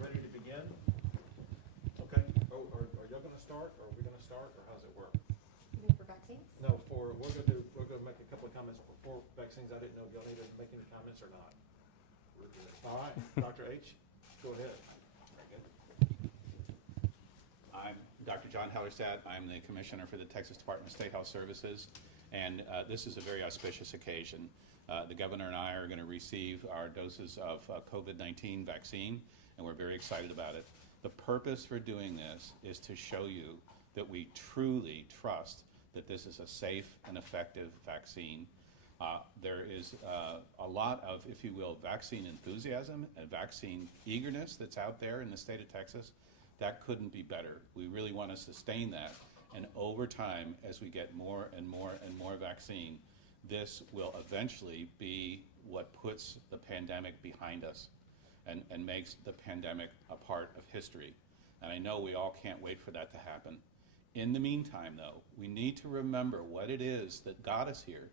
Ready to begin? Okay. Oh, are y'all going to start, or are we going to start, or how does it work? You mean for vaccines? No, we're going to make a couple of comments before vaccines. I didn't know if y'all needed to make any comments or not. We're good. All right, Dr. H, go ahead. I'm Dr. John Hellerstadt. I'm the Commissioner for the Texas Department of State Health Services, and this is a very auspicious occasion. The Governor and I are going to receive our doses of COVID-19 vaccine, and we're very excited about it. The purpose for doing this is to show you that we truly trust that this is a safe and effective vaccine. There is a lot of, if you will, vaccine enthusiasm and vaccine eagerness that's out there in the state of Texas. That couldn't be better. We really want to sustain that, and over time, as we get more and more and more vaccine, this will eventually be what puts the pandemic behind us and makes the pandemic a part of history. And I know we all can't wait for that to happen. In the meantime, though, we need to remember what it is that got us here.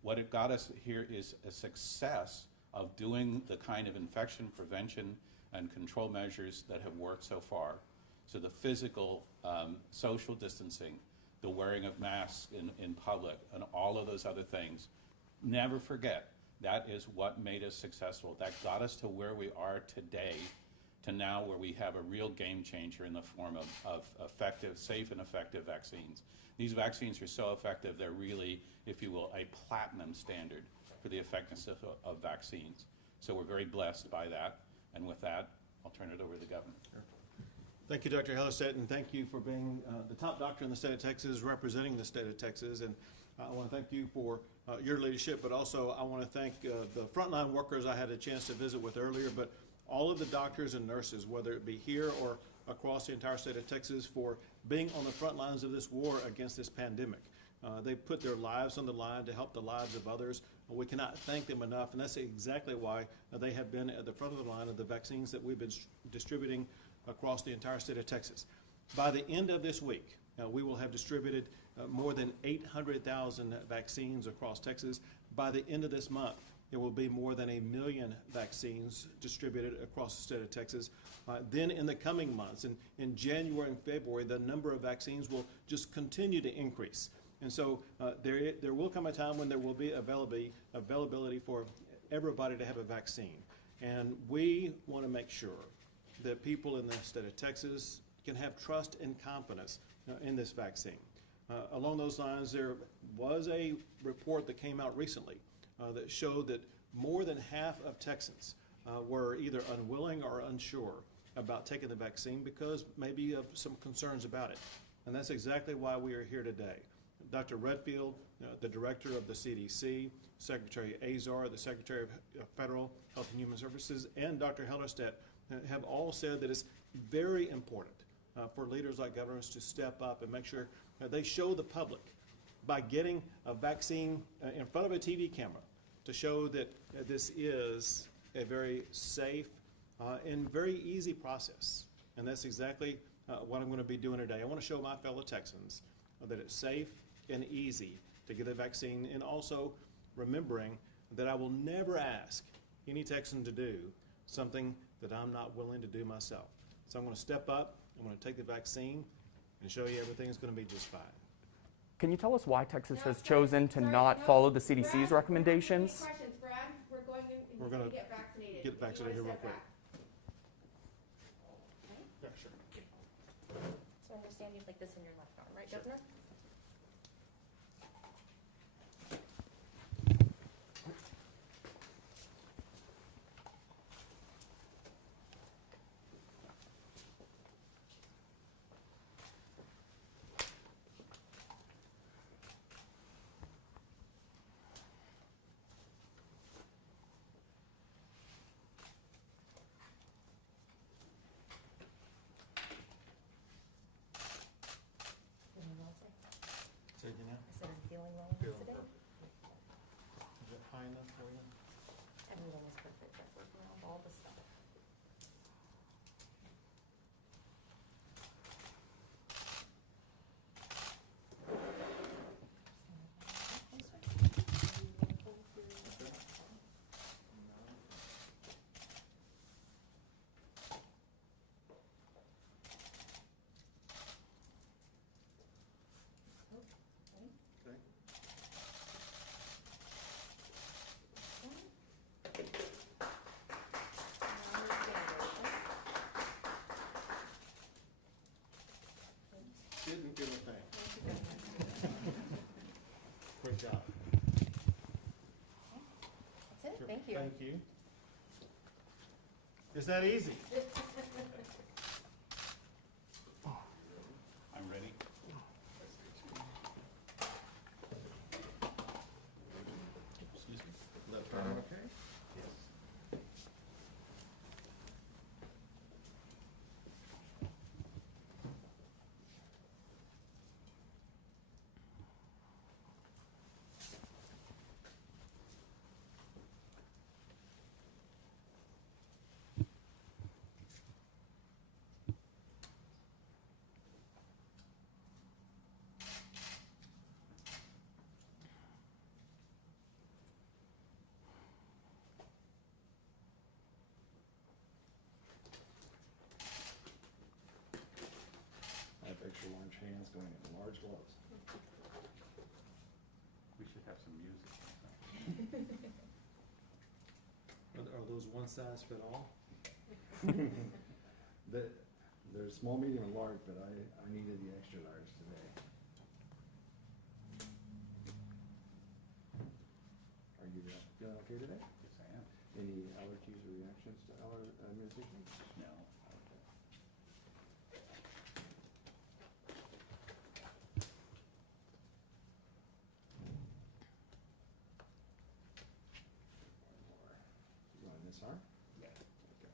What it got us here is a success of doing the kind of infection prevention and control measures that have worked so far. So the physical, social distancing, the wearing of masks in public, and all of those other things. Never forget, that is what made us successful. That got us to where we are today, to now where we have a real game changer in the form of effective, safe and effective vaccines. These vaccines are so effective, they're really, if you will, a platinum standard for the effectiveness of vaccines. So we're very blessed by that. And with that, I'll turn it over to the Governor. Thank you, Dr. Hellerstadt, and thank you for being the top doctor in the state of Texas, representing the state of Texas. And I want to thank you for your leadership, but also I want to thank the frontline workers I had a chance to visit with earlier, but all of the doctors and nurses, whether it be here or across the entire state of Texas, for being on the front lines of this war against this pandemic. They put their lives on the line to help the lives of others. We cannot thank them enough, and that's exactly why they have been at the front of the line of the vaccines that we've been distributing across the entire state of Texas. By the end of this week, we will have distributed more than 800,000 vaccines across Texas. By the end of this month, there will be more than 1 million vaccines distributed across the state of Texas. Then in the coming months, in January and February, the number of vaccines will just continue to increase. And so there will come a time when there will be availability for everybody to have a vaccine. And we want to make sure that people in the state of Texas can have trust and confidence in this vaccine. Along those lines, there was a report that came out recently that showed that more than half of Texans were either unwilling or unsure about taking the vaccine because maybe of some concerns about it. And that's exactly why we are here today. Dr. Redfield, the director of the CDC, Secretary Azar, the Secretary of Federal Health and Human Services, and Dr. Hellerstadt have all said that it's very important for leaders like governors to step up and make sure they show the public by getting a vaccine in front of a TV camera to show that this is a very safe and very easy process. And that's exactly what I'm going to be doing today. I want to show my fellow Texans that it's safe and easy to get the vaccine, and also remembering that I will never ask any Texan to do something that I'm not willing to do myself. So I'm going to step up, I'm going to take the vaccine, and show you everything's going to be just fine. Can you tell us why Texas has chosen to not follow the CDC's recommendations? Questions, Brad? We're going to get vaccinated. Get vaccinated here real quick. Yeah, sure. So I understand you'd like this in your left arm, right, Sure. Governor? Thank you. Thank you. Is that easy? I'm ready. Excuse me. Left arm, okay? Yes. I have extra large hands going into large gloves. We should have some music. Are those one size fit all? There's small, medium, and large, but I needed the extra large today. Are you feeling okay today? Yes, I am. Any allergies or reactions to medication? No. Okay. One more. You on this arm? Yeah. Okay.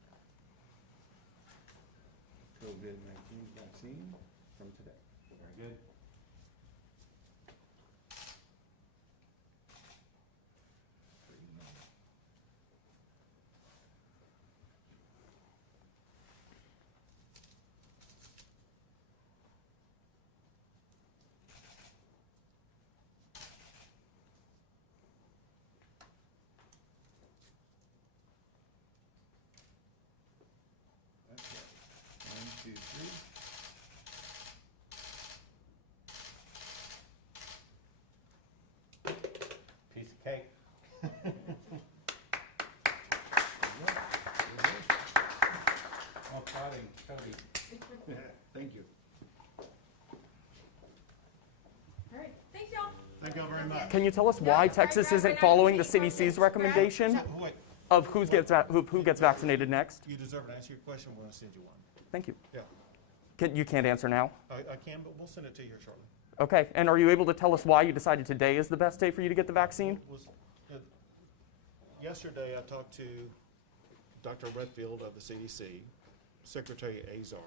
COVID-19 vaccine from today. Very good. Okay. 1, 2, 3. Piece of cake. More prodding, Cody. Thank you. All right, thanks, y'all. Thank y'all very much. Can you tell us why Texas isn't following the CDC's recommendation Wait, of who gets vaccinated next? you deserve to answer your question. We're going to send you one. Thank you. Yeah, You can't answer now? I can, but we'll send it to you here shortly. Okay, and are you able to tell us why you decided today is the best day for you to get the vaccine? Yesterday, I talked to Dr. Redfield of the CDC, Secretary Azar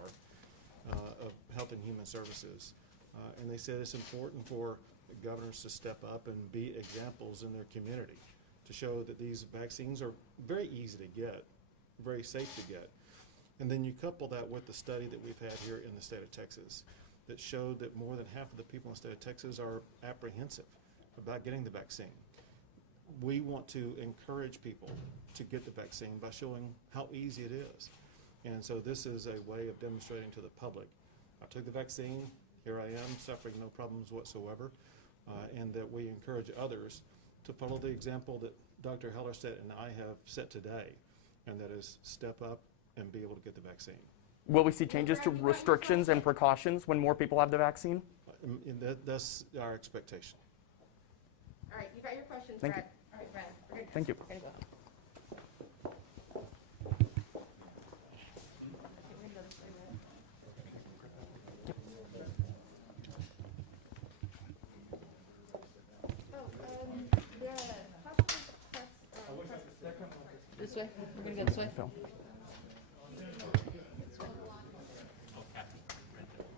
of Health and Human Services, and they said it's important for governors to step up and be examples in their community to show that these vaccines are very easy to get, very safe to get. And then you couple that with the study that we've had here in the state of Texas that showed that more than half of the people in the state of Texas are apprehensive about getting the vaccine. We want to encourage people to get the vaccine by showing how easy it is. And so this is a way of demonstrating to the public, I took the vaccine, here I am, suffering no problems whatsoever, and that we encourage others to follow the example that Dr. Hellerstadt and I have set today, and that is step up and be able to get the vaccine. Will we see changes to restrictions and precautions when more people have the vaccine? And that's our expectation. All right, you got your questions, Thank you. Brad. All right, Brad, we're good. Thank you. We're gonna go. This way? We're gonna go this way? Phil.